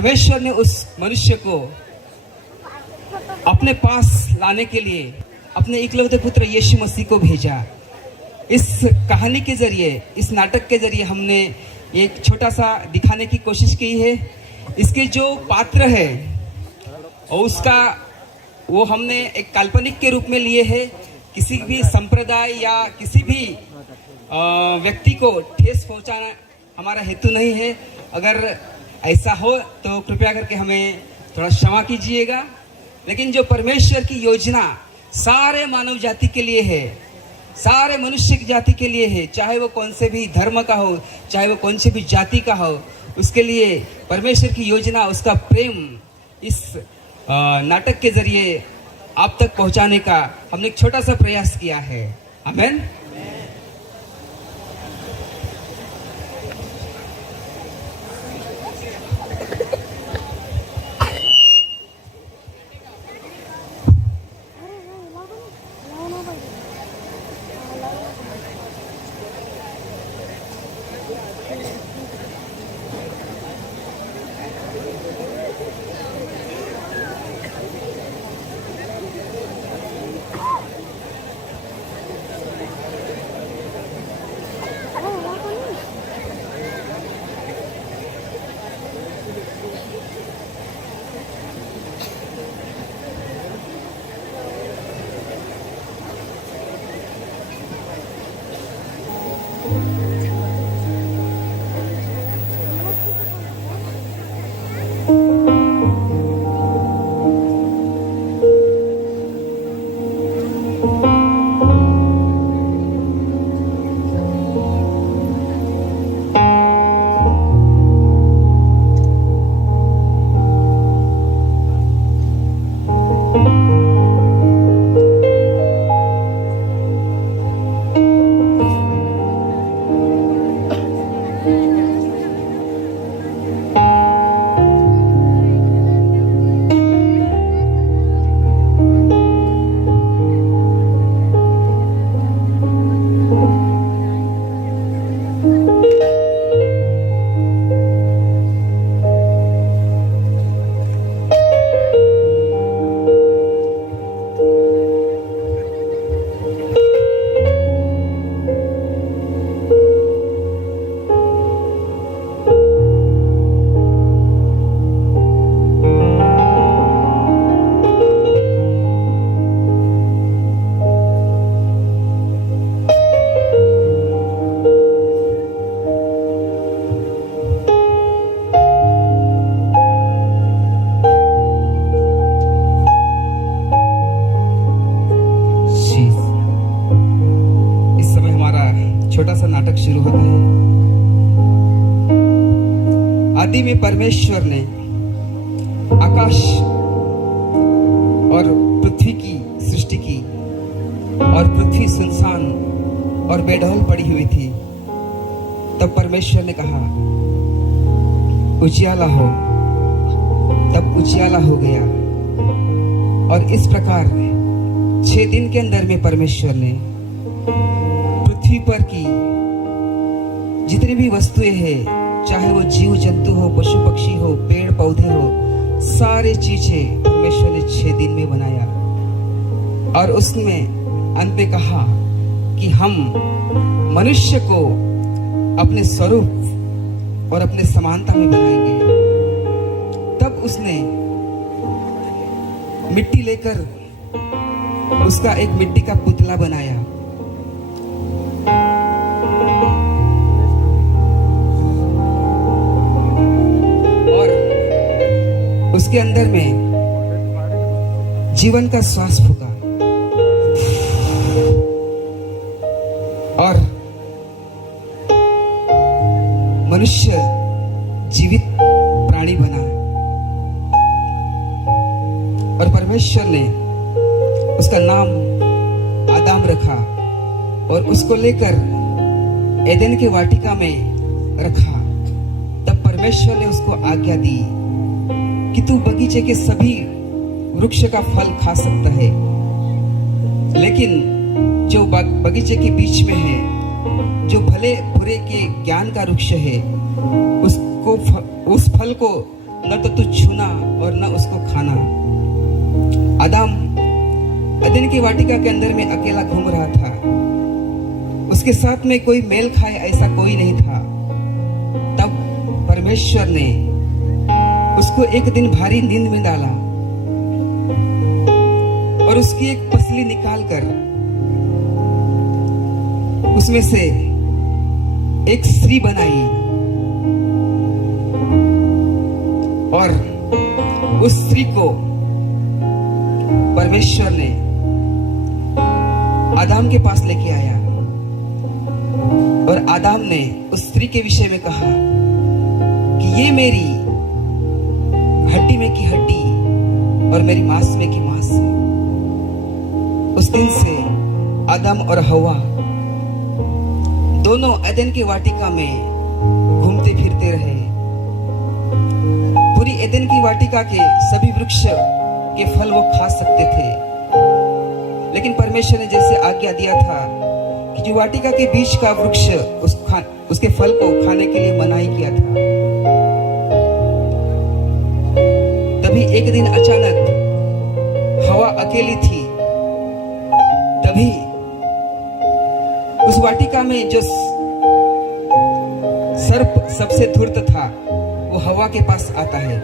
परमेश्वर ने उस मनुष्य को अपने पास लाने के लिए अपने इकलौते पुत्र यीशु मसीह को भेजा। इस कहानी के जरिए, इस नाटक के जरिए हमने एक छोटा सा दिखाने की कोशिश की है। इसके जो पात्र है और उसका वो हमने एक काल्पनिक के रूप में लिए है। किसी भी संप्रदाय या किसी भी व्यक्ति को ठेस पहुंचाना हमारा हेतु नहीं है। अगर ऐसा हो तो कृपया करके हमें थोड़ा क्षमा कीजिएगा। लेकिन जो परमेश्वर की योजना सारे मानव जाति के लिए है, सारे मनुष्य की जाति के लिए है, चाहे वो कौन से भी धर्म का हो, चाहे वो कौन से भी जाति का हो, उसके लिए परमेश्वर की योजना, उसका प्रेम इस नाटक के जरिए आप तक पहुंचाने का हमने एक छोटा सा प्रयास किया है। आमीन। छोटा सा नाटक शुरू होता है। आदि में परमेश्वर ने आकाश और पृथ्वी की सृष्टि की और पृथ्वी सुनसान और बेढौल पड़ी हुई थी। तब परमेश्वर ने कहा उजियाला हो, तब उजियाला हो गया। और इस प्रकार 6 दिन के अंदर में परमेश्वर ने पृथ्वी पर की जितनी भी वस्तुएं हैं, चाहे वो जीव जंतु हो, पशु पक्षी हो, पेड़ पौधे हो, सारे चीजें परमेश्वर ने 6 दिन में बनाया। और उसमें अंत में कहा कि हम मनुष्य को अपने स्वरूप और अपने समानता में बनाएंगे। तब उसने मिट्टी लेकर उसका एक मिट्टी का पुतला बनाया और उसके अंदर में जीवन का श्वास फूका और मनुष्य जीवित प्राणी बना। और परमेश्वर ने उसका नाम आदम रखा और उसको लेकर एदेन के वाटिका में रखा। तब परमेश्वर ने उसको आज्ञा दी कि तू बगीचे के सभी वृक्ष का फल खा सकता है, लेकिन जो बगीचे के बीच में है, जो भले बुरे के ज्ञान का वृक्ष है, उस फल को न तो तू छूना और न उसको खाना। आदम अदन की वाटिका के अंदर में अकेला घूम रहा था। उसके साथ में कोई मेल खाए ऐसा कोई नहीं था। तब परमेश्वर ने उसको एक दिन भारी नींद में डाला और उसकी एक पसली निकालकर उसमें से एक स्त्री बनाई और उस स्त्री को परमेश्वर ने आदम के पास लेके आया और आदम ने उस स्त्री के विषय में कहा कि ये मेरी हड्डी में की हड्डी और मेरी मांस में की मांस है। उस दिन से आदम और हवा दोनों एदन की वाटिका में घूमते फिरते रहे। पूरी एदन की वाटिका के सभी वृक्ष के फल वो खा सकते थे, लेकिन परमेश्वर ने जैसे आज्ञा दिया था कि जो वाटिका के बीच का वृक्ष उसके फल को खाने के लिए मनाही किया था। तभी एक दिन अचानक हवा अकेली थी। तभी उस वाटिका में जो सर्प सबसे धूर्त था वो हवा के पास आता है।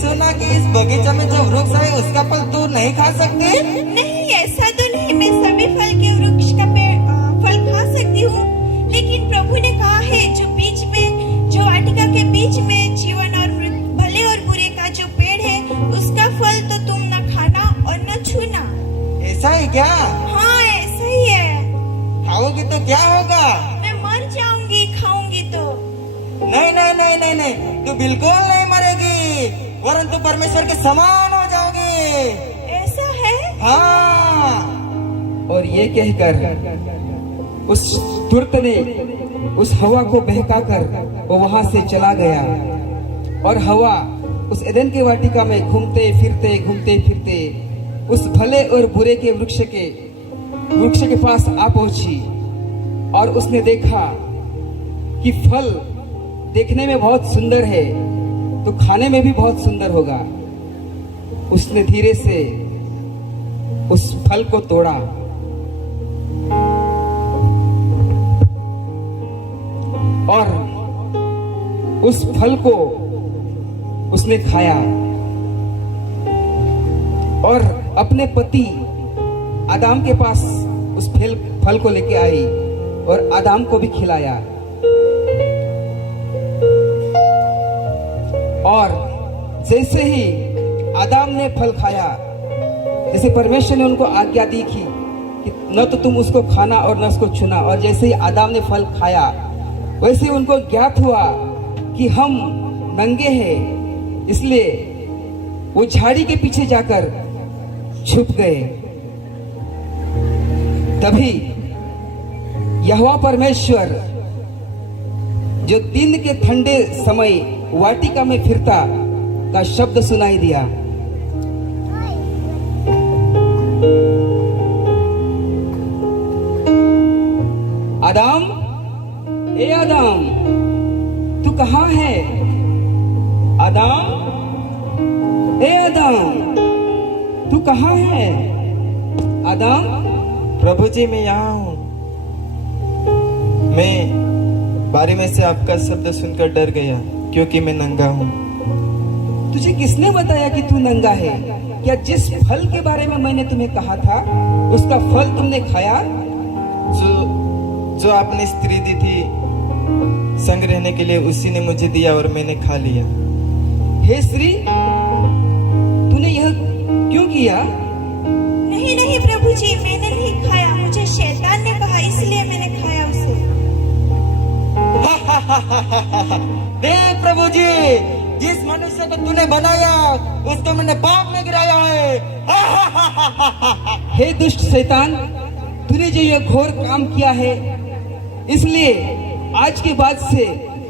सुना कि इस बगीचा में जो वृक्ष है उसका फल तू नहीं खा सकती? नहीं, ऐसा तो नहीं। मैं सभी फल के वृक्ष का फल खा सकती हूँ, लेकिन प्रभु ने कहा है जो वाटिका के बीच में जीवन और भले और बुरे का जो पेड़ है उसका फल तो तुम न खाना और न छूना। ऐसा है क्या? हाँ, ऐसा ही है। खाओगी तो क्या होगा? मैं मर जाऊंगी खाऊंगी तो। नहीं नहीं नहीं नहीं नहीं, तू बिल्कुल नहीं मरेगी, वरन तू परमेश्वर के समान हो जाओगी। ऐसा है? हाँ। और ये कहकर उस तुर्त ने उस हवा को बहकाकर वो वहां से चला गया और हवा उस एदन के वाटिका में घूमते फिरते उस भले और बुरे के वृक्ष के पास आ पहुंची और उसने देखा कि फल देखने में बहुत सुंदर है तो खाने में भी बहुत सुंदर होगा। उसने धीरे से उस फल को तोड़ा और उस फल को उसने खाया और अपने पति आदम के पास उस फल को लेके आई और आदम को भी खिलाया। और जैसे ही आदम ने फल खाया, जैसे परमेश्वर ने उनको आज्ञा दी कि न तो तुम उसको खाना और न उसको छूना, और जैसे ही आदम ने फल खाया वैसे उनको ज्ञात हुआ कि हम नंगे हैं, इसलिए वो झाड़ी के पीछे जाकर छुप गए। तभी यहोवा परमेश्वर जो दिन के ठंडे समय वाटिका में फिरता का शब्द सुनाई दिया। आदम, ए आदम, तू कहाँ है? आदम, ए आदम, तू कहाँ है? आदम, प्रभु जी मैं यहाँ हूँ। मैं बारी में से आपका शब्द सुनकर डर गया क्योंकि मैं नंगा हूँ। तुझे किसने बताया कि तू नंगा है? क्या जिस फल के बारे में मैंने तुम्हें कहा था उसका फल तुमने खाया? जो आपने स्त्री दी थी संग रहने के लिए, उसी ने मुझे दिया और मैंने खा लिया। हे स्त्री, तूने यह क्यों किया? नहीं नहीं प्रभु जी, मैंने नहीं खाया, मुझे शैतान ने कहा इसलिए मैंने खाया उसे। देख प्रभु जी, जिस मनुष्य को तूने बनाया उसको मैंने पाप में गिराया है। हे दुष्ट शैतान, तूने जो यह घोर काम किया है, इसलिए आज के बाद से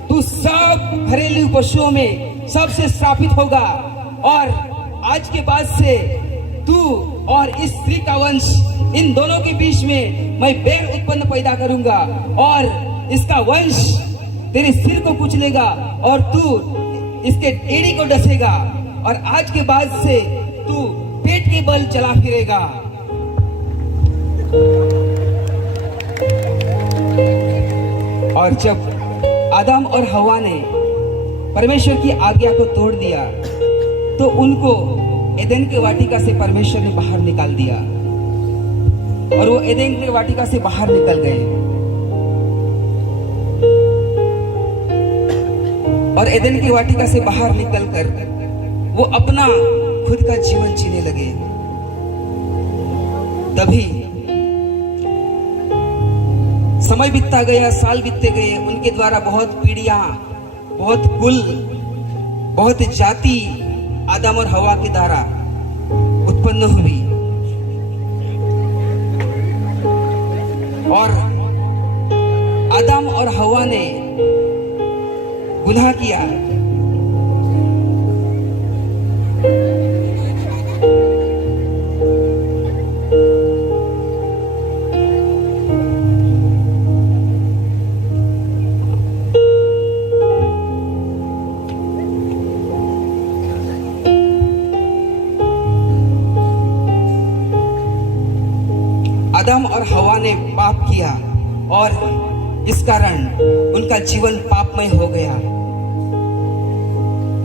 तू सब घरेलू पशुओं में सबसे श्रापित होगा और आज के बाद से तू और इस स्त्री का वंश, इन दोनों के बीच में मैं बैर उत्पन्न पैदा करूंगा और इसका वंश तेरे सिर को कुचलेगा और तू इसके एड़ी को डसेगा और आज के बाद से तू पेट के बल चला फिरेगा। और जब आदम और हवा ने परमेश्वर की आज्ञा को तोड़ दिया तो उनको एदेन के वाटिका से परमेश्वर ने बाहर निकाल दिया और वो एदेन के वाटिका से बाहर निकल गए और एदेन की वाटिका से बाहर निकलकर वो अपना खुद का जीवन जीने लगे। तभी समय बीतता गया, साल बीतते गए, उनके द्वारा बहुत पीढ़ियां, बहुत कुल, बहुत जाति आदम और हवा के द्वारा उत्पन्न हुई और आदम और हवा ने गुनाह किया। आदम और हवा ने पाप किया और इस कारण उनका जीवन पापमय हो गया।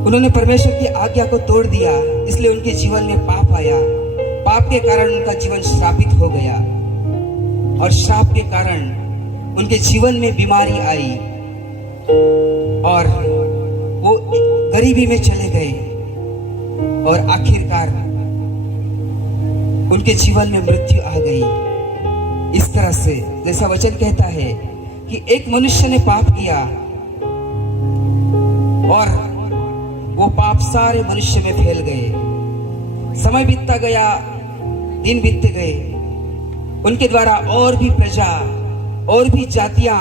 उन्होंने परमेश्वर की आज्ञा को तोड़ दिया, इसलिए उनके जीवन में पाप आया। पाप के कारण उनका जीवन श्रापित हो गया और श्राप के कारण उनके जीवन में बीमारी आई और वो गरीबी में चले गए और आखिरकार उनके जीवन में मृत्यु आ गई। इस तरह से जैसा वचन कहता है कि एक मनुष्य ने पाप किया और वो पाप सारे मनुष्य में फैल गए। समय बीतता गया, दिन बीतते गए, उनके द्वारा और भी प्रजा, और भी जातियां,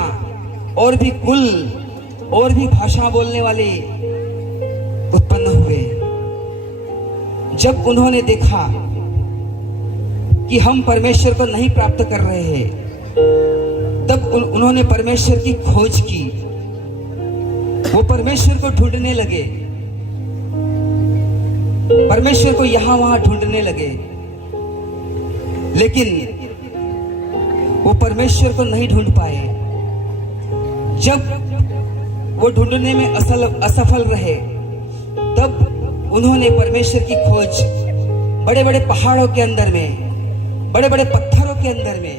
और भी कुल, और भी भाषा बोलने वाले उत्पन्न हुए। जब उन्होंने देखा कि हम परमेश्वर को नहीं प्राप्त कर रहे हैं, तब उन्होंने परमेश्वर की खोज की। वो परमेश्वर को ढूंढने लगे, परमेश्वर को यहां वहां ढूंढने लगे, लेकिन वो परमेश्वर को नहीं ढूंढ पाए। जब वो ढूंढने में असफल रहे, तब उन्होंने परमेश्वर की खोज बड़े बड़े पहाड़ों के अंदर में, बड़े बड़े पत्थरों के अंदर में,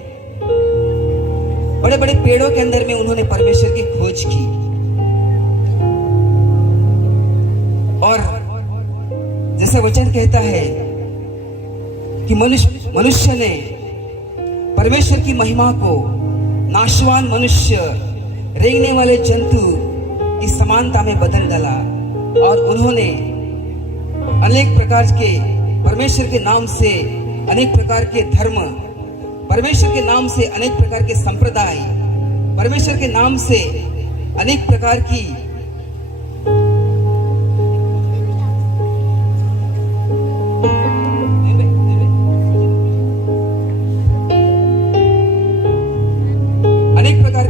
बड़े बड़े पेड़ों के अंदर में उन्होंने परमेश्वर की खोज की। और जैसा वचन कहता है कि मनुष्य ने परमेश्वर की महिमा को नाशवान मनुष्य, रेंगने वाले जंतु की समानता में बदल डाला और उन्होंने अनेक प्रकार के परमेश्वर के नाम से अनेक प्रकार के धर्म, परमेश्वर के नाम से अनेक प्रकार के संप्रदाय, परमेश्वर के नाम से अनेक प्रकार की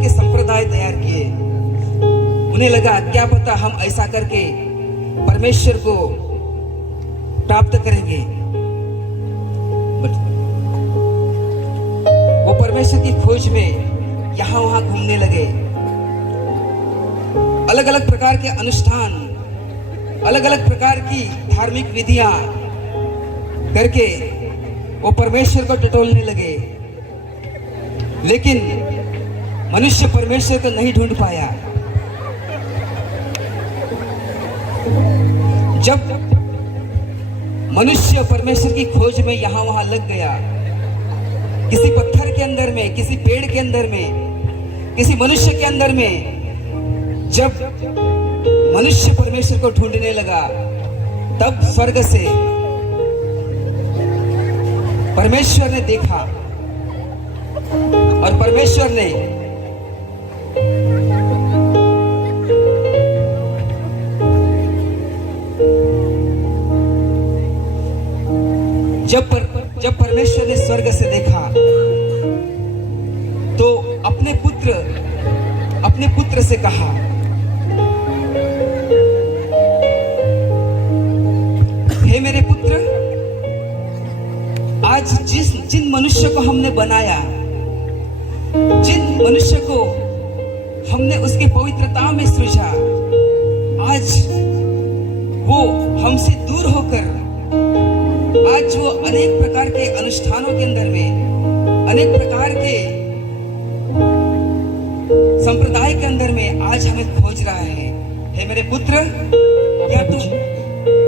संप्रदाय तैयार किए। उन्हें लगा क्या पता हम ऐसा करके परमेश्वर को प्राप्त करेंगे। वो परमेश्वर की खोज में यहां वहां घूमने लगे, अलग अलग प्रकार के अनुष्ठान, अलग अलग प्रकार की धार्मिक विधियां करके वो परमेश्वर को टटोलने लगे, लेकिन मनुष्य परमेश्वर को नहीं ढूंढ पाया। जब मनुष्य परमेश्वर की खोज में यहां वहां लग गया, किसी पत्थर के अंदर में, किसी पेड़ के अंदर में, किसी मनुष्य के अंदर में, जब मनुष्य परमेश्वर को ढूंढने लगा, तब स्वर्ग से परमेश्वर ने देखा और परमेश्वर ने जब परमेश्वर ने स्वर्ग से देखा तो अपने पुत्र से कहा, हे मेरे पुत्र, आज जिन मनुष्य को हमने बनाया, जिन मनुष्य को हमने उसकी पवित्रता में सृजा, आज वो हमसे दूर होकर आज वो अनेक प्रकार के अनुष्ठानों के अंदर में, अनेक प्रकार के संप्रदाय के अंदर में आज हमें खोज रहा है। हे मेरे पुत्र,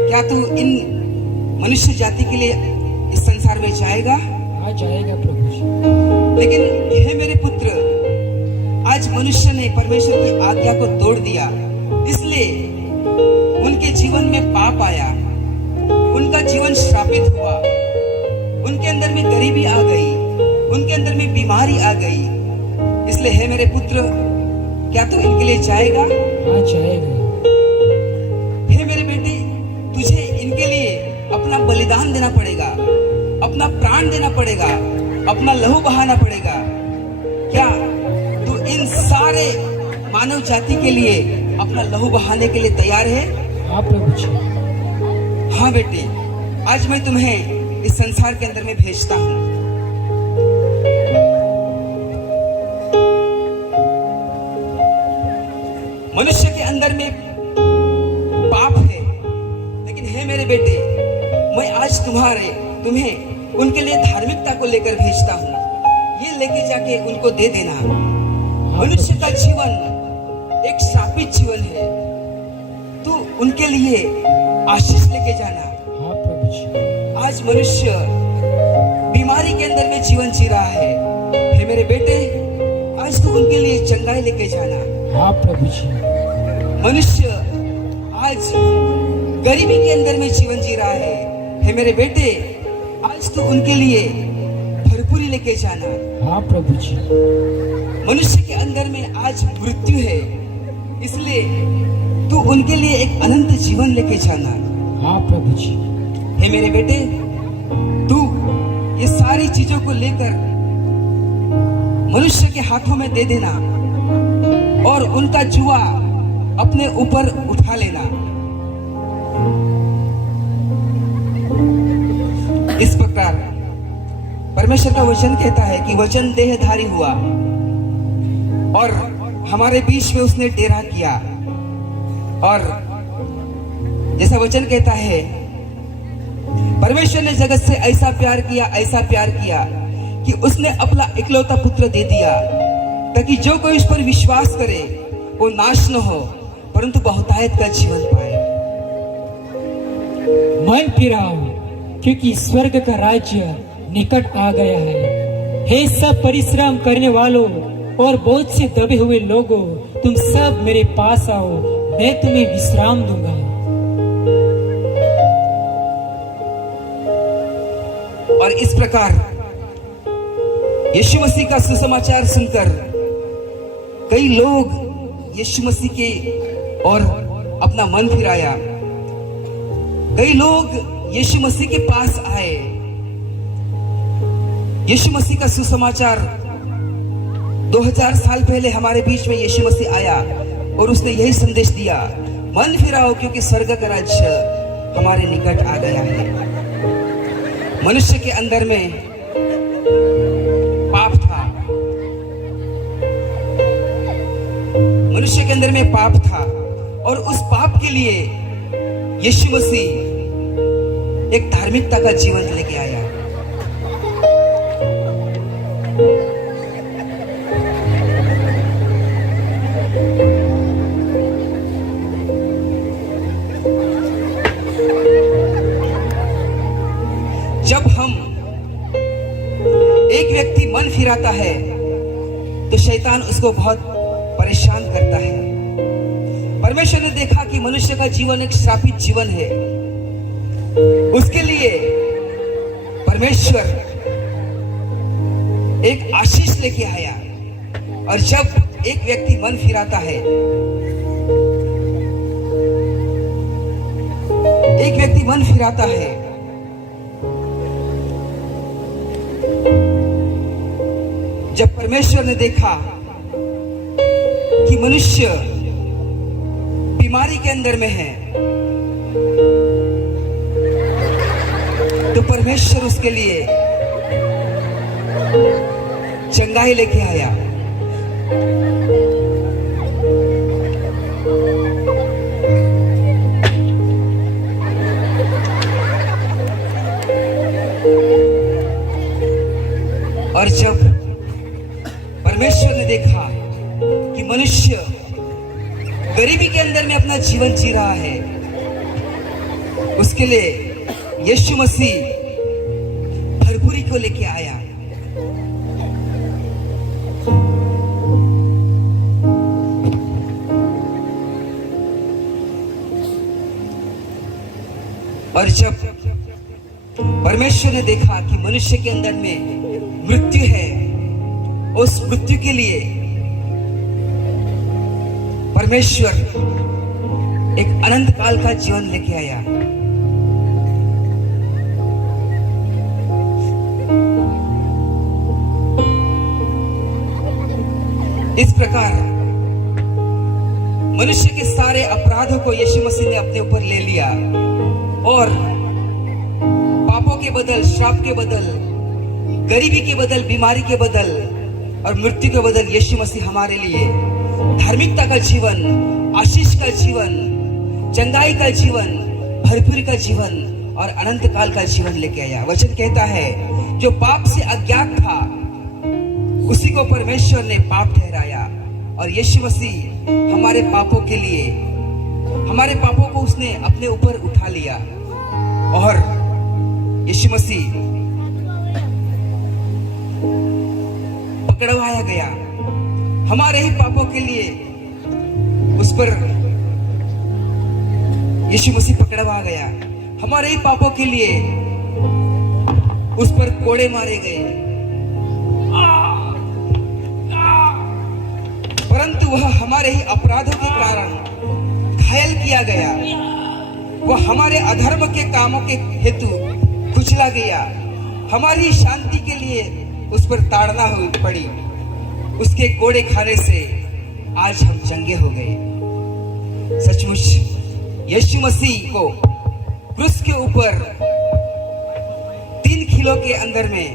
क्या तू इन मनुष्य जाति के लिए इस संसार में जाएगा? हाँ, जाएगा प्रभु जी। लेकिन हे मेरे पुत्र, आज मनुष्य ने परमेश्वर की आज्ञा को तोड़ दिया, इसलिए उनके जीवन में पाप आया, उनका जीवन श्रापित हुआ, उनके अंदर में गरीबी आ गई, उनके अंदर में बीमारी आ गई। इसलिए हे मेरे पुत्र, क्या तू इनके लिए जाएगा? हाँ, जाएगा। हे मेरे बेटे, तुझे इनके लिए अपना बलिदान देना पड़ेगा, अपना प्राण देना पड़ेगा, अपना लहू बहाना पड़ेगा। क्या तू इन सारे मानव जाति के लिए अपना लहू बहाने के लिए तैयार है? हाँ प्रभु जी। हाँ बेटे, आज मैं तुम्हें इस संसार के अंदर में भेजता हूँ। मनुष्य के अंदर में पाप है, लेकिन हे मेरे बेटे, मैं आज तुम्हें उनके लिए धार्मिकता को लेकर भेजता हूँ। ये लेके जाके उनको दे देना। मनुष्य का जीवन एक श्रापित जीवन है, तू उनके लिए आशीष लेके जाना। हाँ प्रभु जी। आज मनुष्य बीमारी के अंदर में जीवन जी रहा है, हे मेरे बेटे, आज तू उनके लिए चंगाई लेके जाना। हाँ प्रभु जी। मनुष्य आज गरीबी के अंदर में जीवन जी रहा है, हे मेरे बेटे, आज तू उनके लिए भरपूरी लेके जाना। हाँ प्रभु जी। मनुष्य के अंदर में आज मृत्यु है, इसलिए तू उनके लिए एक अनंत जीवन लेके जाना। हाँ प्रभु जी। हे मेरे बेटे, तू ये सारी चीजों को लेकर मनुष्य के हाथों में दे देना और उनका जुआ अपने ऊपर उठा लेना। इस प्रकार परमेश्वर का वचन कहता है कि वचन देहधारी हुआ और हमारे बीच में उसने डेरा किया। और जैसा वचन कहता है, परमेश्वर ने जगत से ऐसा प्यार किया कि उसने अपना इकलौता पुत्र दे दिया, ताकि जो कोई उस पर विश्वास करे वो नाश न हो, परंतु बहुतायत का जीवन पाए। मन फिराओ, क्योंकि स्वर्ग का राज्य निकट आ गया है। हे सब परिश्रम करने वालों और बोझ से दबे हुए लोगों, तुम सब मेरे पास आओ, मैं तुम्हें विश्राम दूंगा। और इस प्रकार यीशु मसीह का सुसमाचार सुनकर कई लोग यीशु मसीह के और अपना मन फिराया। कई लोग यीशु मसीह के पास आए। यीशु मसीह का सुसमाचार 2000 साल पहले हमारे बीच में यीशु मसीह आया और उसने यही संदेश दिया, मन फिराओ क्योंकि स्वर्ग का राज्य हमारे निकट आ गया है। मनुष्य के अंदर में पाप था, मनुष्य के अंदर में पाप था और उस पाप के लिए यीशु मसीह एक धार्मिकता का जीवन लेके आया। जब हम एक व्यक्ति मन फिराता है तो शैतान उसको बहुत परेशान करता है। परमेश्वर ने देखा कि मनुष्य का जीवन एक श्रापित जीवन है। उसके लिए परमेश्वर एक आशीष लेके आया। और जब एक व्यक्ति मन फिराता है, एक व्यक्ति मन फिराता है, जब परमेश्वर ने देखा कि मनुष्य बीमारी के अंदर में है, तो परमेश्वर उसके लिए चंगाई लेके आया। और जब परमेश्वर ने देखा कि मनुष्य गरीबी के अंदर में अपना जीवन जी रहा है, उसके लिए यीशु मसीह भरपूरी को लेके आया। और जब परमेश्वर ने देखा कि मनुष्य के अंदर में मृत्यु है, उस मृत्यु के लिए परमेश्वर एक अनंत काल का जीवन लेके आया। इस प्रकार मनुष्य के सारे अपराधों को यीशु मसीह ने अपने ऊपर ले लिया और पापों के बदल, श्राप के बदल, गरीबी के बदल, बीमारी के बदल और मृत्यु के बदल यीशु मसीह हमारे लिए धार्मिकता का जीवन, आशीष का जीवन, चंगाई का जीवन, भरपूरी का जीवन और अनंत काल का जीवन लेके आया। वचन कहता है जो पाप से अज्ञात था उसी को परमेश्वर ने पाप ठहराया और यीशु मसीह हमारे पापों के लिए, हमारे पापों को उसने अपने ऊपर उठा लिया और यीशु मसीह पकड़वाया गया। हमारे ही पापों के लिए उस पर यीशु मसीह पकड़वा गया। हमारे ही पापों के लिए उस पर कोड़े मारे गए, परंतु वह हमारे ही अपराधों के कारण घायल किया गया। वह हमारे अधर्म के कामों के हेतु कुचला गया। हमारी शांति के लिए उस पर ताड़ना पड़ी। उसके कोड़े खाने से आज हम चंगे हो गए। सचमुच यीशु मसीह को क्रूस के ऊपर 3 किलो के अंदर में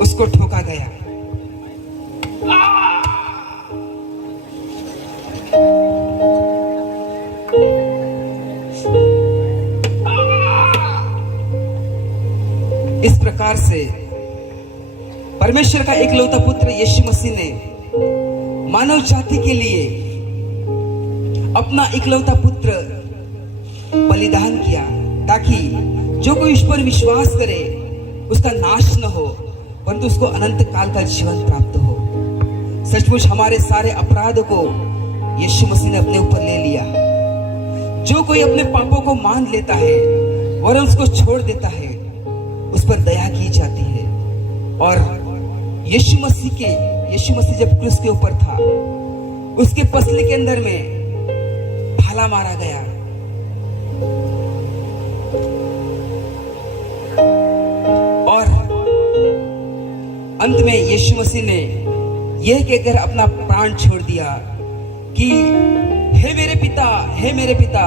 उसको ठोका गया। इस प्रकार से परमेश्वर का एकलौता पुत्र यीशु मसीह ने मानव जाति के लिए अपना एकलौता पुत्र बलिदान किया ताकि जो कोई उस पर विश्वास करे उसका नाश न हो परंतु उसको अनंत काल का जीवन प्राप्त हो। सचमुच हमारे सारे अपराधों को यीशु मसीह ने अपने ऊपर ले लिया। जो कोई अपने पापों को मान लेता है और उसको छोड़ देता है उस पर दया की जाती है। और यीशु मसीह जब क्रूस के ऊपर था उसके पसली के अंदर में भाला मारा गया और अंत में यीशु मसीह ने यह कहकर अपना प्राण छोड़ दिया कि हे मेरे पिता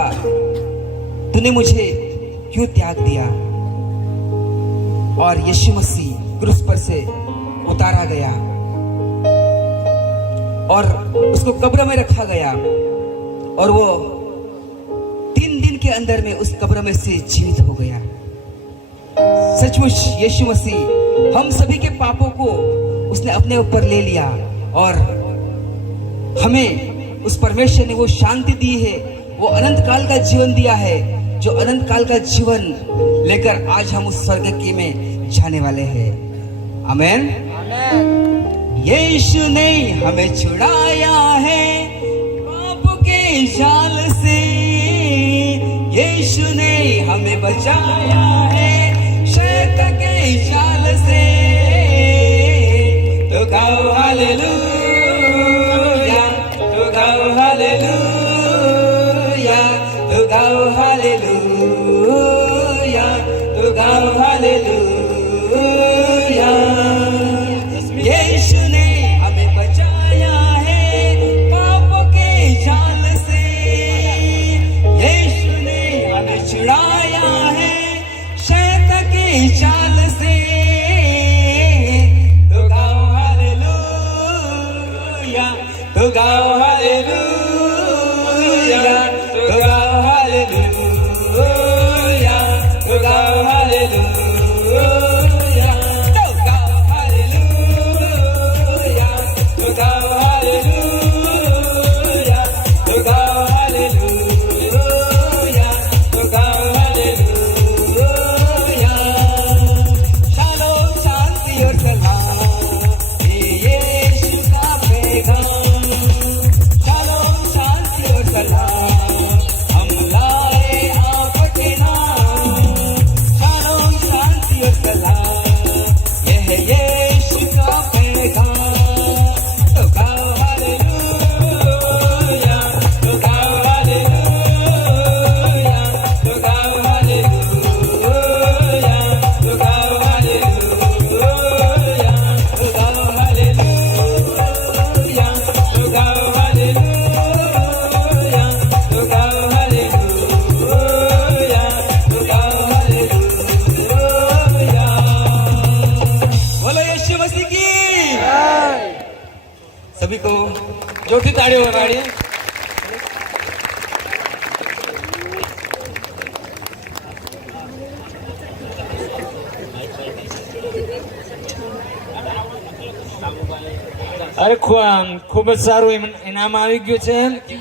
तूने मुझे क्यों त्याग दिया। और यीशु मसीह क्रूस पर से उतारा गया और उसको कब्र में रखा गया और वो 3 दिन के अंदर में उस कब्र में से जीवित हो गया। सचमुच यीशु मसीह हम सभी के पापों को उसने अपने ऊपर ले लिया और हमें उस परमेश्वर ने वो शांति दी है, वो अनंत काल का जीवन दिया है, जो अनंत काल का जीवन लेकर आज हम उस स्वर्ग की में जाने वाले हैं। आमेन। यीशु ने हमें छुड़ाया है पाप जाल से यीशु ने हमें बचाया है, शैतान के जाल से। तो गाओ हालेलुया, तो गाओ हालेलुया, तो गाओ हालेलुया, तो गाओ हालेलुया। यीशु ने हमें बचाया है पापों के जाल से, यीशु ने हमें छुड़ाया है शैतान के जाल से। तो गाओ हालेलुया, तो गाओ हालेलुया, तो गाओ हालेलुया, तो गाओ हालेलुया, तो गाओ हालेलुया, तो गाओ हालेलुया, तो गाओ हालेलुया, तो गाओ हालेलुया। शालोम, शांति और सलाम, ये यीशु का पैगाम। शालोम, शांति और सलाम, हम लाए आपके नाम। शालोम, शांति और सलाम, यह यीशु का पैगाम। तो गाओ हालेलुया, तो गाओ हालेलुया, तो गाओ हालेलुया, तो गाओ हालेलुया, तो गाओ हालेलुया, तो गाओ हालेलुया, तो गाओ हालेलुया, तो गाओ हालेलुया। बोलो यीशु मसीह की। सभी को जोरदार तालियों बजाइए। અરે ખૂબ જ સારું ઇનામ આવી ગયું છે.